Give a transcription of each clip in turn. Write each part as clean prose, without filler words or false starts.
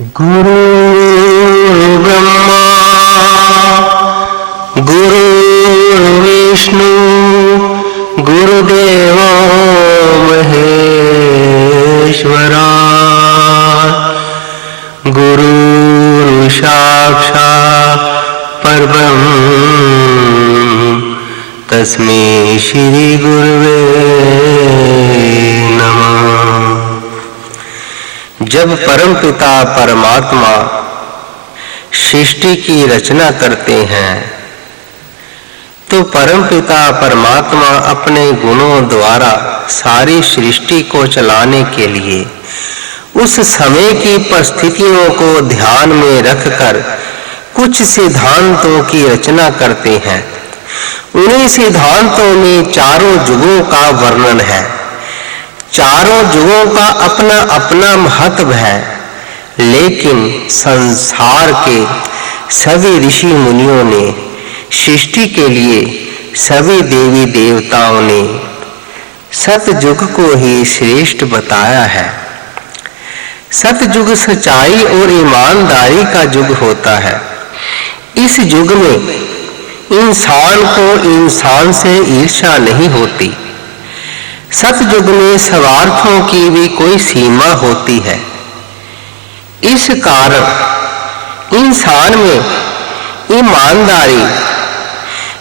गुरु ब्रह्मा गुरु विष्णु गुरुदेवो महेश्वरा गुरु साक्षात् परब्रह्म तस्मै श्री गुरुवे नमः। जब परमपिता परमात्मा सृष्टि की रचना करते हैं तो परमपिता परमात्मा अपने गुणों द्वारा सारी सृष्टि को चलाने के लिए उस समय की परिस्थितियों को ध्यान में रखकर कुछ सिद्धांतों की रचना करते हैं। उन्हीं सिद्धांतों में चारों युगों का वर्णन है। चारों युगों का अपना अपना महत्व है, लेकिन संसार के सभी ऋषि मुनियों ने सृष्टि के लिए सभी देवी देवताओं ने सतयुग को ही श्रेष्ठ बताया है। सतयुग सच्चाई और ईमानदारी का युग होता है। इस युग में इंसान को इंसान से ईर्ष्या नहीं होती। सतयुग में स्वार्थों की भी कोई सीमा होती है। इस कारण इंसान में ईमानदारी,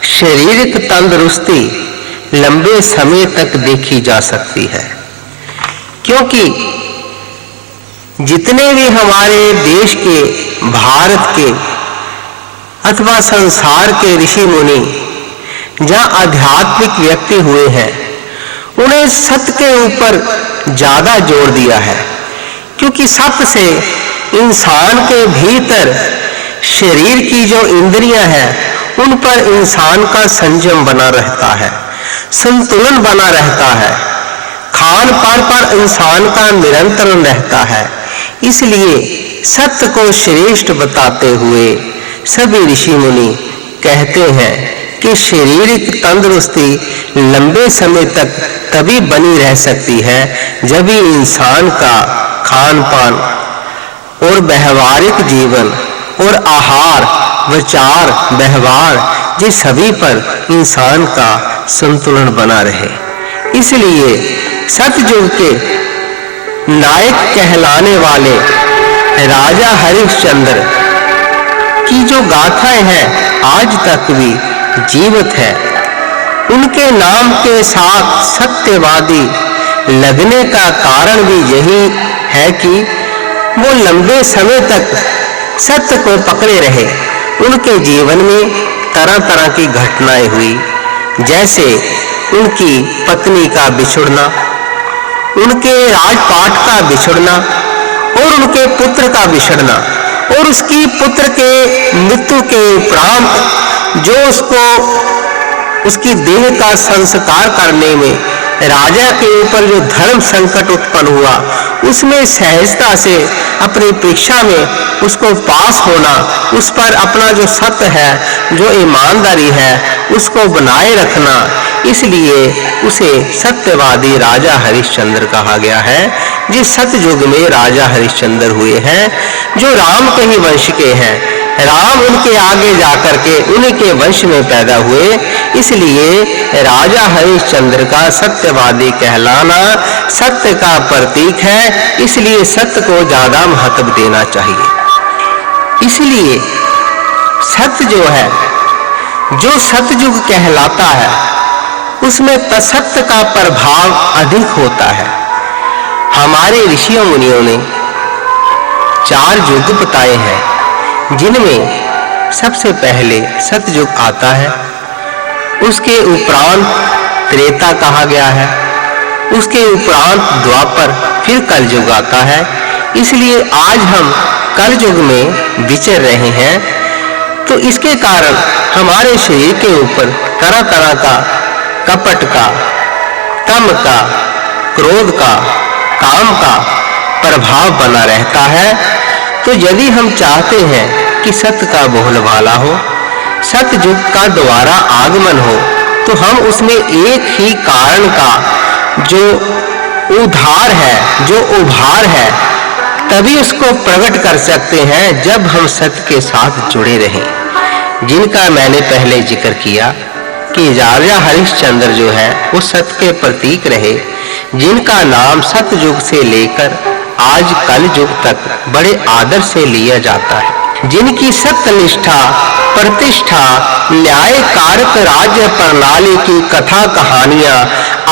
शारीरिक तंदुरुस्ती लंबे समय तक देखी जा सकती है, क्योंकि जितने भी हमारे देश के, भारत के अथवा संसार के ऋषि मुनि जहाँ आध्यात्मिक व्यक्ति हुए हैं, उन्हें सत्य के ऊपर ज्यादा जोर दिया है, क्योंकि सत्य से इंसान के भीतर शरीर की जो इंद्रियां हैं उन पर इंसान का संयम बना रहता है, संतुलन बना रहता है, खान पान पर इंसान का निरंतरण रहता है। इसलिए सत्य को श्रेष्ठ बताते हुए सभी ऋषि मुनि कहते हैं कि शारीरिक तंदुरुस्ती लंबे समय तक तभी बनी रह सकती है जब भी इंसान का खान पान और व्यवहारिक जीवन और आहार, विचार, व्यवहार ये सभी पर इंसान का संतुलन बना रहे। इसलिए सतयुग के नायक कहलाने वाले राजा हरिश्चंद्र की जो गाथाएं हैं आज तक भी जीवित है। उनके नाम के साथ सत्यवादी लगने का कारण भी यही है कि वो लंबे समय तक सत्य को पकड़े रहे। उनके जीवन में तरह तरह की घटनाएं हुई, जैसे उनकी पत्नी का बिछुड़ना, उनके राजपाट का बिछुड़ना और उनके पुत्र का बिछड़ना, और उसकी पुत्र के मृत्यु के उपरांत जो उसको उसकी देह का संस्कार करने में राजा के ऊपर जो धर्म संकट उत्पन्न हुआ, उसमें सहजता से अपनी परीक्षा में उसको पास होना, उस पर अपना जो सत्य है, जो ईमानदारी है, उसको बनाए रखना, इसलिए उसे सत्यवादी राजा हरिश्चंद्र कहा गया है। जिस सतयुग में राजा हरिश्चंद्र हुए हैं, जो राम के ही वंश के हैं, राम उनके आगे जाकर के उन्हीं के वंश में पैदा हुए, इसलिए राजा हरिश्चंद्र का सत्यवादी कहलाना सत्य का प्रतीक है। इसलिए सत्य को ज्यादा महत्व देना चाहिए। इसलिए सत्य जो है, जो सतयुग कहलाता है, उसमें तत्सत्य का प्रभाव अधिक होता है। हमारे ऋषियों मुनियों ने 4 युग बताए हैं, जिनमें सबसे पहले सतयुग आता है, उसके उपरांत त्रेता कहा गया है, उसके उपरांत द्वापर, फिर कलयुग आता है। इसलिए आज हम कलयुग में विचर रहे हैं, तो इसके कारण हमारे शरीर के ऊपर तरह तरह का कपट का, तम का, क्रोध का, काम का प्रभाव बना रहता है। तो यदि हम चाहते हैं कि सत्य का बोलबाला हो, सतयुग का दोबारा आगमन हो, तो हम उसमें एक ही कारण का जो उद्धार है, जो उभार है, तभी उसको प्रकट कर सकते हैं जब हम सत्य के साथ जुड़े रहें, जिनका मैंने पहले जिक्र किया कि राजा हरिश्चंद्र जो है वो सत्य के प्रतीक रहे, जिनका नाम सतयुग से लेकर आज कल युग तक बड़े आदर से लिया जाता है, जिनकी सत्यनिष्ठा, प्रतिष्ठा, न्याय कारक राज्य प्रणाली की कथा कहानियां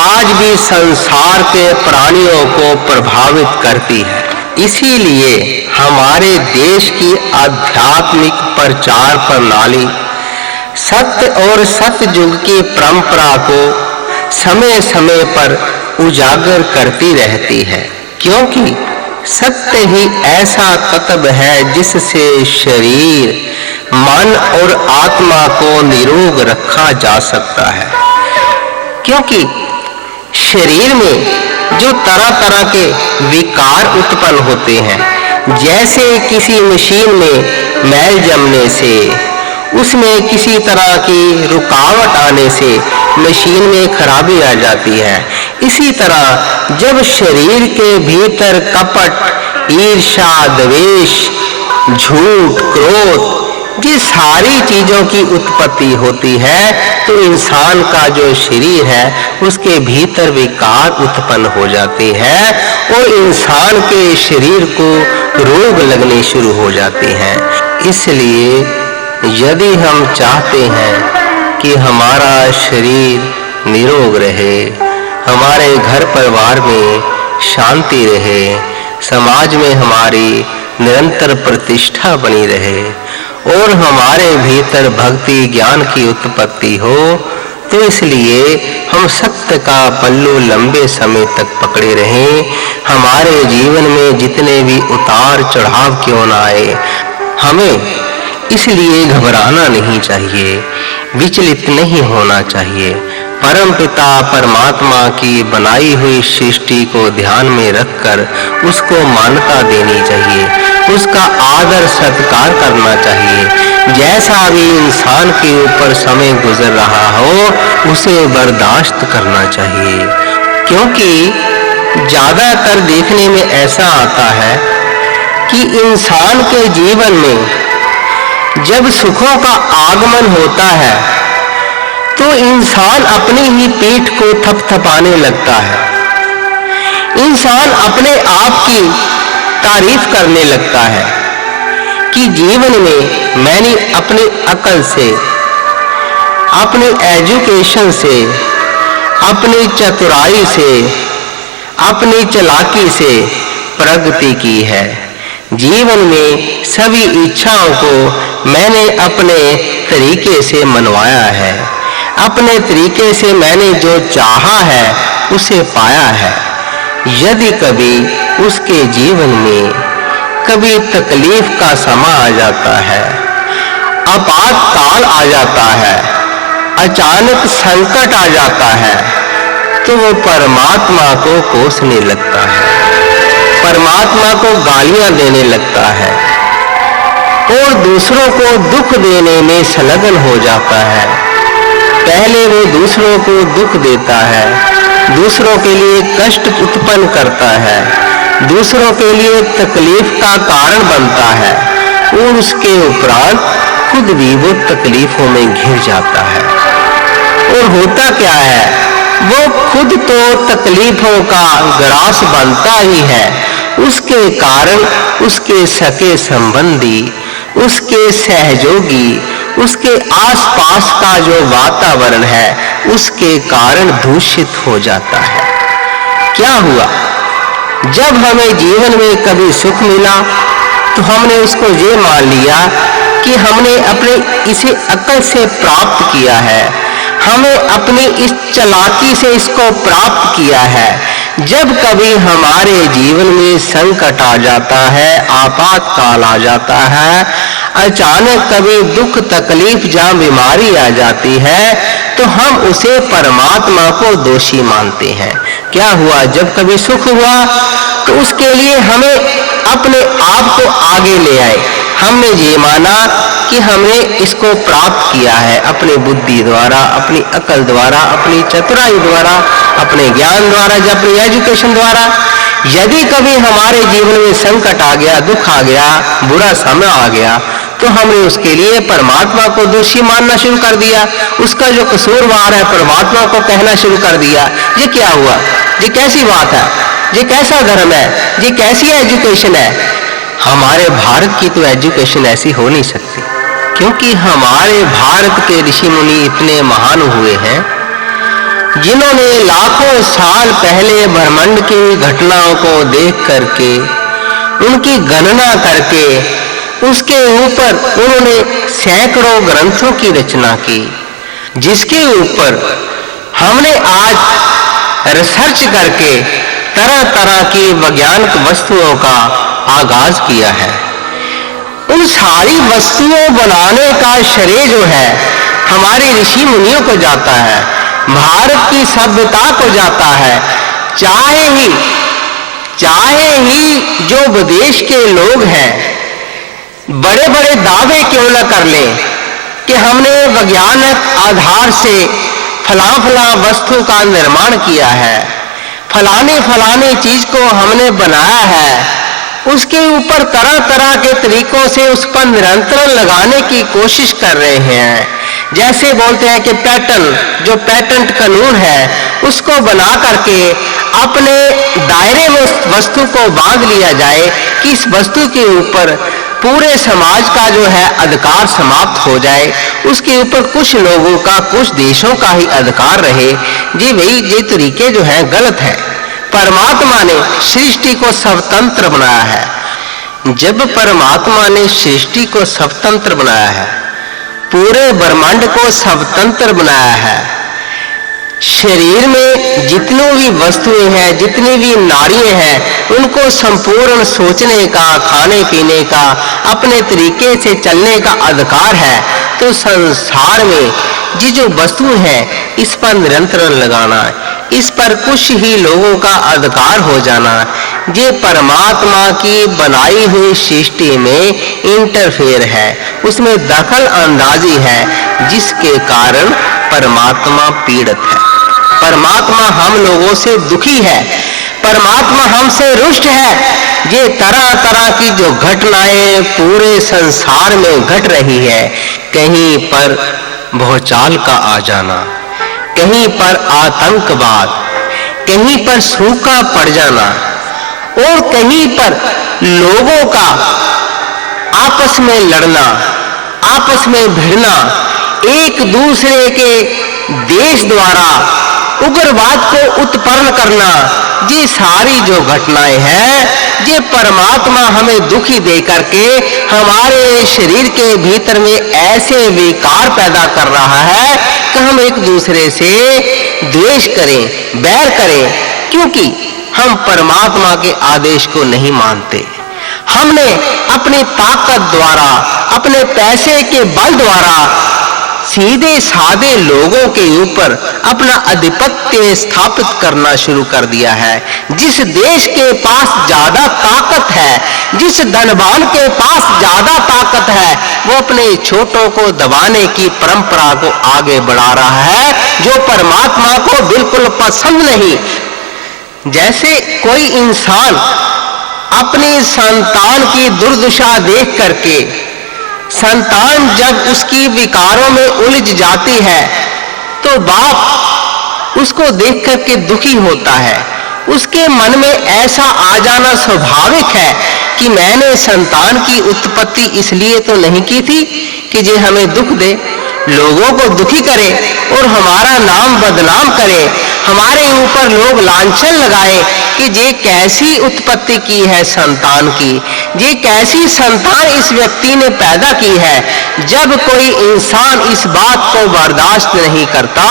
आज भी संसार के प्राणियों को प्रभावित करती है। इसीलिए हमारे देश की आध्यात्मिक प्रचार प्रणाली सत्य और सतयुग की परंपरा को समय समय पर उजागर करती रहती है, क्योंकि सत्य ही ऐसा तत्व है जिससे शरीर, मन और आत्मा को निरोग रखा जा सकता है। क्योंकि शरीर में जो तरह-तरह के विकार उत्पन्न होते हैं, जैसे किसी मशीन में मैल जमने से, उसमें किसी तरह की रुकावट आने से मशीन में खराबी आ जाती है, इसी तरह जब शरीर के भीतर कपट, ईर्ष्या, द्वेष, झूठ, क्रोध, ये सारी चीजों की उत्पत्ति होती है, तो इंसान का जो शरीर है उसके भीतर विकार उत्पन्न हो जाते हैं और इंसान के शरीर को रोग लगने शुरू हो जाते हैं। इसलिए यदि हम चाहते हैं कि हमारा शरीर निरोग रहे, हमारे घर परिवार में शांति रहे, समाज में हमारी निरंतर प्रतिष्ठा बनी रहे और हमारे भीतर भक्ति ज्ञान की उत्पत्ति हो, तो इसलिए हम सत्य का पल्लू लंबे समय तक पकड़े रहें। हमारे जीवन में जितने भी उतार चढ़ाव क्यों ना आए, हमें इसलिए घबराना नहीं चाहिए, विचलित नहीं होना चाहिए। परम पिता परमात्मा की बनाई हुई सृष्टि को ध्यान में रखकर उसको मान्यता देनी चाहिए, उसका आदर सत्कार करना चाहिए। जैसा भी इंसान के ऊपर समय गुजर रहा हो उसे बर्दाश्त करना चाहिए, क्योंकि ज्यादातर देखने में ऐसा आता है कि इंसान के जीवन में जब सुखों का आगमन होता है तो इंसान अपनी ही पीठ को थपथपाने लगता है, इंसान अपने आप की तारीफ करने लगता है कि जीवन में मैंने अपनी अकल से, अपनी एजुकेशन से, अपनी चतुराई से, अपनी चालाकी से प्रगति की है। जीवन में सभी इच्छाओं को मैंने अपने तरीके से मनवाया है, अपने तरीके से मैंने जो चाहा है उसे पाया है। यदि कभी उसके जीवन में कभी तकलीफ का समा आ जाता है, आपातकाल आ जाता है, अचानक संकट आ जाता है, तो वो परमात्मा को कोसने लगता है, परमात्मा को गालियां देने लगता है और दूसरों को दुख देने में संलग्न हो जाता है। पहले वो दूसरों को दुख देता है, दूसरों के लिए कष्ट उत्पन्न करता है, दूसरों के लिए तकलीफ का कारण बनता है और उसके उपरांत खुद भी वो तकलीफों में घिर जाता है। और होता क्या है, वो खुद तो तकलीफों का ग्रास बनता ही है, उसके कारण उसके सगे संबंधी, उसके सहयोगी, उसके आसपास का जो वातावरण है उसके कारण दूषित हो जाता है। क्या हुआ, जब हमें जीवन में कभी सुख मिला तो हमने उसको ये मान लिया कि हमने अपने इसे अकल से प्राप्त किया है, हमें अपनी इस चालाकी से इसको प्राप्त किया है। जब कभी हमारे जीवन में संकट आ जाता है, आपातकाल आ जाता है, अचानक कभी दुख तकलीफ जहाँ बीमारी आ जाती है, तो हम उसे परमात्मा को दोषी मानते हैं। क्या हुआ, जब कभी सुख हुआ तो उसके लिए हमें अपने आप को आगे ले आए, हमने ये माना कि हमने इसको प्राप्त किया है अपने बुद्धि द्वारा, अपनी अकल द्वारा, अपनी चतुराई द्वारा, अपने ज्ञान द्वारा, अपनी एजुकेशन द्वारा। यदि कभी हमारे जीवन में संकट आ गया, दुख आ गया, बुरा समय आ गया, तो हमने उसके लिए परमात्मा को दोषी मानना शुरू कर दिया, उसका जो कसूरवार है परमात्मा को कहना शुरू कर दिया। ये क्या हुआ? ये कैसी बात है? ये कैसा धर्म है? ये कैसी एजुकेशन है? हमारे भारत की तो एजुकेशन ऐसी हो नहीं सकती, क्योंकि हमारे भारत के ऋषि मुनि इतने महान हुए हैं जिन्होंने लाखों साल पहले ब्रह्मांड की घटनाओं को देख करके, उनकी गणना करके, उसके ऊपर उन्होंने सैकड़ों ग्रंथों की रचना की, जिसके ऊपर हमने आज रिसर्च करके तरह तरह की वैज्ञानिक वस्तुओं का आगाज किया है। उन सारी वस्तुओं बनाने का श्रेय जो है हमारे ऋषि मुनियों को जाता है, भारत की सभ्यता को जाता है। चाहे ही जो विदेश के लोग हैं बड़े बड़े दावे क्यों न कर ले कि हमने वैज्ञानिक आधार से फला वस्तु का निर्माण किया है, फलाने चीज को हमने बनाया है, उसके ऊपर तरह तरह के तरीकों से उस पर नियंत्रण लगाने की कोशिश कर रहे हैं। जैसे बोलते हैं कि जो पेटेंट कानून है उसको बना करके अपने दायरे में वस्तु को बांध लिया जाए कि इस वस्तु के ऊपर पूरे समाज का जो है अधिकार समाप्त हो जाए, उसके ऊपर कुछ लोगों का, कुछ देशों का ही अधिकार रहे। जी वही ये तरीके जो है गलत है। परमात्मा ने सृष्टि को स्वतंत्र बनाया है। जब परमात्मा ने सृष्टि को स्वतंत्र बनाया है, पूरे ब्रह्मांड को स्वतंत्र बनाया है, शरीर में जितनी भी वस्तुएं हैं, जितनी भी नाड़ियां हैं, उनको संपूर्ण सोचने का, खाने पीने का, अपने तरीके से चलने का अधिकार है, तो संसार में जी जो वस्तु है इस पर नियंत्रण लगाना, इस पर कुछ ही लोगों का अधिकार हो जाना, ये परमात्मा की बनाई हुई सृष्टि में इंटरफेयर है, उसमें दखल अंदाजी है, जिसके कारण परमात्मा पीड़ित है। परमात्मा हम लोगों से दुखी है, परमात्मा हमसे रुष्ट है। ये तरह तरह की जो घटनाएं पूरे संसार में घट रही है, कहीं पर भूचाल का आ जाना, कहीं पर आतंकवाद, कहीं पर सूखा पड़ जाना, और कहीं पर लोगों का आपस में लड़ना, आपस में भिड़ना, एक दूसरे के देश द्वारा उग्रवाद को उत्पन्न करना, ये सारी जो घटनाएं हैं, ये परमात्मा हमें दुखी दे करके हमारे शरीर के भीतर में ऐसे विकार पैदा कर रहा है कि हम एक दूसरे से द्वेष करें, बैर करें, क्योंकि हम परमात्मा के आदेश को नहीं मानते। हमने अपनी ताकत द्वारा, अपने पैसे के बल द्वारा सीधे साधे लोगों के ऊपर अपना आधिपत्य स्थापित करना शुरू कर दिया है। जिस देश के पास ज्यादा ताकत है, जिस धनवान के पास ज्यादा ताकत है, वो अपने छोटों को दबाने की परंपरा को आगे बढ़ा रहा है, जो परमात्मा को बिल्कुल पसंद नहीं। जैसे कोई इंसान अपनी संतान की दुर्दशा देख करके, संतान जब उसकी विकारों में उलझ जाती है तो बाप उसको देख करके दुखी होता है। उसके मन में ऐसा आ जाना स्वाभाविक है कि मैंने संतान की उत्पत्ति इसलिए तो नहीं की थी कि ये हमें दुख दे, लोगों को दुखी करे और हमारा नाम बदनाम करे, हमारे ऊपर लोग लांछन लगाए कि ये कैसी उत्पत्ति की है संतान की, ये कैसी संतान इस व्यक्ति ने पैदा की है। जब कोई इंसान इस बात को बर्दाश्त नहीं करता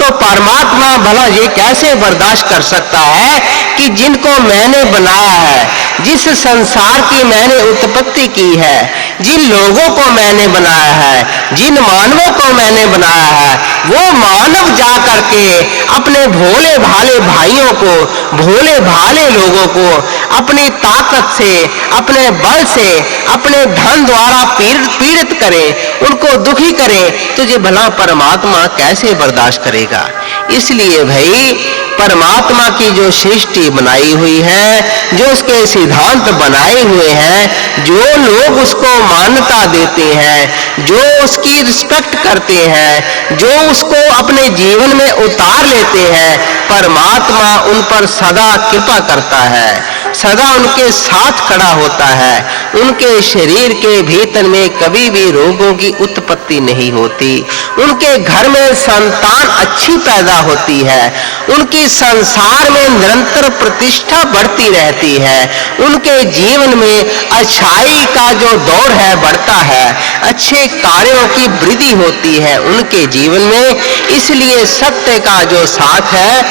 तो परमात्मा भला ये कैसे बर्दाश्त कर सकता है कि जिनको मैंने बनाया है, जिस संसार की मैंने उत्पत्ति की है, जिन लोगों को मैंने बनाया है, जिन मानवों को मैंने बनाया है, वो मानव जा करके अपने भोले भाले भाइयों को, भोले भाले लोगों को अपनी ताकत से, अपने बल से, अपने धन द्वारा पीड़ित करें, उनको दुखी करें, तो ये भला परमात्मा कैसे बर्दाश्त करेगा। इसलिए भाई परमात्मा की जो सृष्टि बनाई हुई है, जो उसके सिद्धांत बनाए हुए हैं, जो लोग उसको मान्यता देते हैं, जो उसकी रिस्पेक्ट करते हैं, जो उसको अपने जीवन में उतार लेते हैं, परमात्मा उन पर सदा कृपा करता है, सदा उनके साथ खड़ा होता है। उनके शरीर के भीतर में कभी भी रोगों की उत्पत्ति नहीं होती, उनके घर में संतान अच्छी पैदा होती है, उनकी संसार में निरंतर प्रतिष्ठा बढ़ती रहती है, उनके जीवन में अच्छाई का जो दौर है बढ़ता है, अच्छे कार्यों की वृद्धि होती है उनके जीवन में। इसलिए सत्य का जो साथ है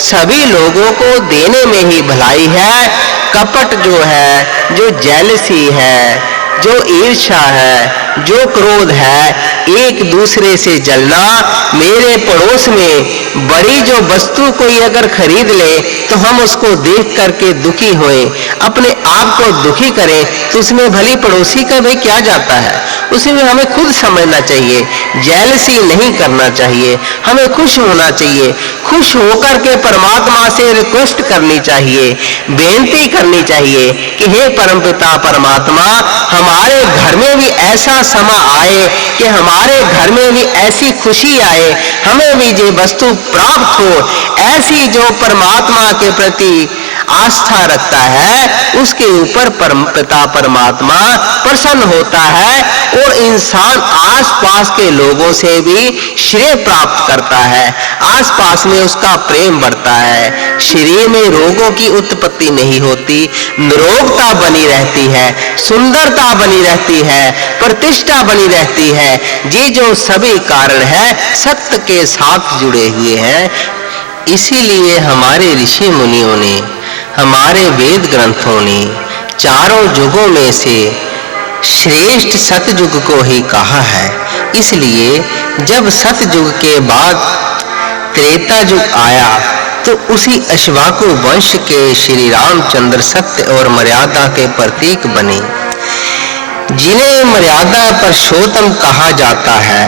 सभी लोगों को देने में ही भलाई है। कपट जो है, जो जेलसी है, जो ईर्ष्या है, जो क्रोध है, एक दूसरे से जलना, मेरे पड़ोस में बड़ी जो वस्तु कोई अगर खरीद ले तो हम उसको देख करके दुखी होए, अपने आप को दुखी करें, तो उसमें भली पड़ोसी का भी क्या जाता है, उसमें हमें खुद समझना चाहिए। जेलसी नहीं करना चाहिए, हमें खुश होना चाहिए, खुश होकर के परमात्मा से रिक्वेस्ट करनी चाहिए, बेनती करनी चाहिए कि हे परमपिता परमात्मा, हमारे घर में भी ऐसा समय आए कि हमारे घर में भी ऐसी खुशी आए, हमें भी ये वस्तु प्राप्त हो। ऐसी जो परमात्मा के प्रति आस्था रखता है उसके ऊपर परमपिता परमात्मा प्रसन्न होता है और इंसान आसपास के लोगों से भी श्रेय प्राप्त करता है, आसपास में उसका प्रेम बढ़ता है, शरीर में रोगों की उत्पत्ति नहीं होती, निरोगता बनी रहती है, सुंदरता बनी रहती है, प्रतिष्ठा बनी रहती है। ये जो सभी कारण है सत्य के साथ जुड़े हुए हैं। इसीलिए हमारे ऋषि मुनियों ने, हमारे वेद ग्रंथों ने चारों युगों में से श्रेष्ठ सतयुग को ही कहा है। इसलिए जब सतयुग के बाद त्रेता युग आया तो उसी अश्वाकु वंश के श्री रामचंद्र सत्य और मर्यादा के प्रतीक बने, जिन्हें मर्यादा पुरुषोत्तम कहा जाता है।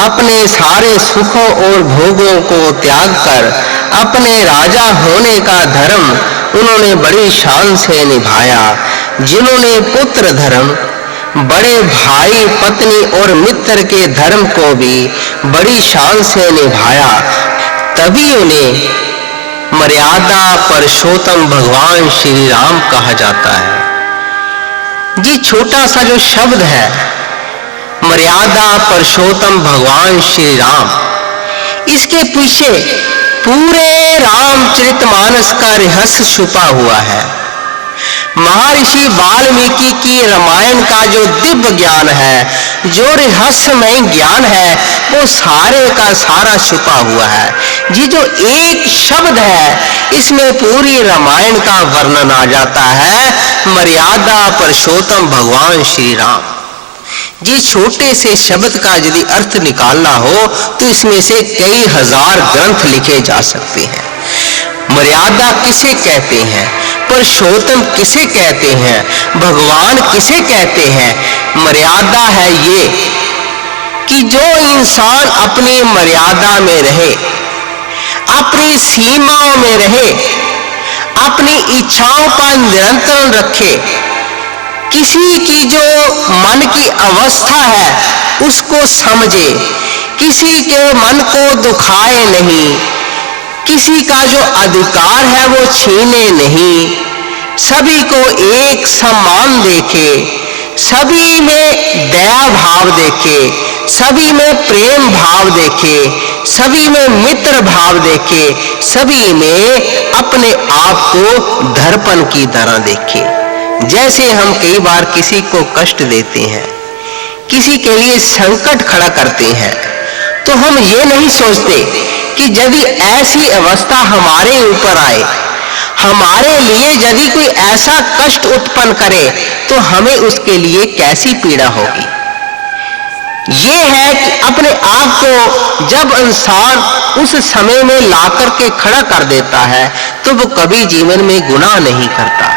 अपने सारे सुखों और भोगों को त्याग कर अपने राजा होने का धर्म उन्होंने बड़ी शान से निभाया। जिन्होंने पुत्र धर्म, बड़े भाई पत्नी और मित्र के धर्म को भी बड़ी शान से निभाया, तभी उन्हें मर्यादा पुरुषोत्तम भगवान श्री राम कहा जाता है। ये छोटा सा जो शब्द है मर्यादा पुरुषोत्तम भगवान श्री राम, इसके पीछे पूरे रामचरितमानस का रहस्य छुपा हुआ है। महर्षि वाल्मीकि की रामायण का जो दिव्य ज्ञान है, जो रहस्यमय ज्ञान है, वो सारे का सारा छुपा हुआ है। ये जो एक शब्द है इसमें पूरी रामायण का वर्णन आ जाता है, मर्यादा पुरुषोत्तम भगवान श्री राम। जी छोटे से शब्द का यदि अर्थ निकालना हो तो इसमें से कई हजार ग्रंथ लिखे जा सकते हैं। मर्यादा किसे कहते हैं, पुरुषोत्तम किसे कहते हैं, भगवान किसे कहते हैं? मर्यादा है ये कि जो इंसान अपनी मर्यादा में रहे, अपनी सीमाओं में रहे, अपनी इच्छाओं पर नियंत्रण रखे, किसी की जो मन की अवस्था है उसको समझे, किसी के मन को दुखाए नहीं, किसी का जो अधिकार है वो छीने नहीं, सभी को एक समान देखे, सभी में दया भाव देखे, सभी में प्रेम भाव देखे, सभी में मित्र भाव देखे, सभी में अपने आप को दर्पण की तरह देखे। जैसे हम कई बार किसी को कष्ट देते हैं, किसी के लिए संकट खड़ा करते हैं, तो हम ये नहीं सोचते कि यदि ऐसी अवस्था हमारे ऊपर आए, हमारे लिए यदि कोई ऐसा कष्ट उत्पन्न करे तो हमें उसके लिए कैसी पीड़ा होगी। ये है कि अपने आप को जब इंसान उस समय में ला करके खड़ा कर देता है तो वो कभी जीवन में गुनाह नहीं करता,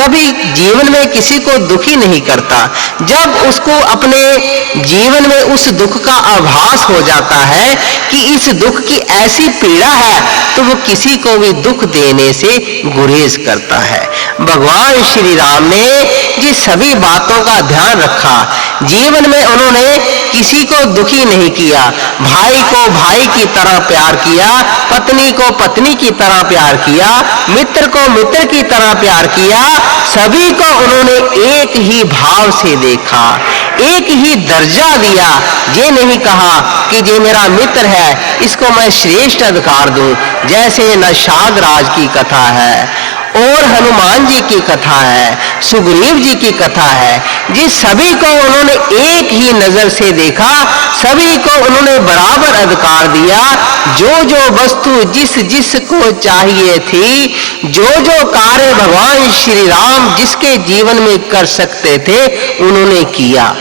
कभी जीवन में किसी को दुखी नहीं करता। जब उसको अपने जीवन में उस दुख का आभास हो जाता है कि इस दुख की ऐसी पीड़ा है, तो वो किसी को भी दुख देने से गुरेज करता है। भगवान श्री राम ने जी सभी बातों का ध्यान रखा। जीवन में उन्होंने किसी को दुखी नहीं किया, भाई को भाई की तरह प्यार किया, पत्नी को पत्नी की तरह प्यार किया, मित्र को मित्र की तरह प्यार किया। सभी को उन्होंने एक ही भाव से देखा, एक ही दर्जा दिया। ये नहीं कहा कि ये मेरा मित्र है, इसको मैं श्रेष्ठ अधिकार दूं, जैसे नशाद राज की कथा है और हनुमान जी की कथा है, सुग्रीव जी की कथा है। जिस सभी को उन्होंने एक ही नजर से देखा, सभी को उन्होंने बराबर अधिकार दिया। जो जो वस्तु जिस जिस को चाहिए थी, जो जो कार्य भगवान श्री राम जिसके जीवन में कर सकते थे, उन्होंने किया।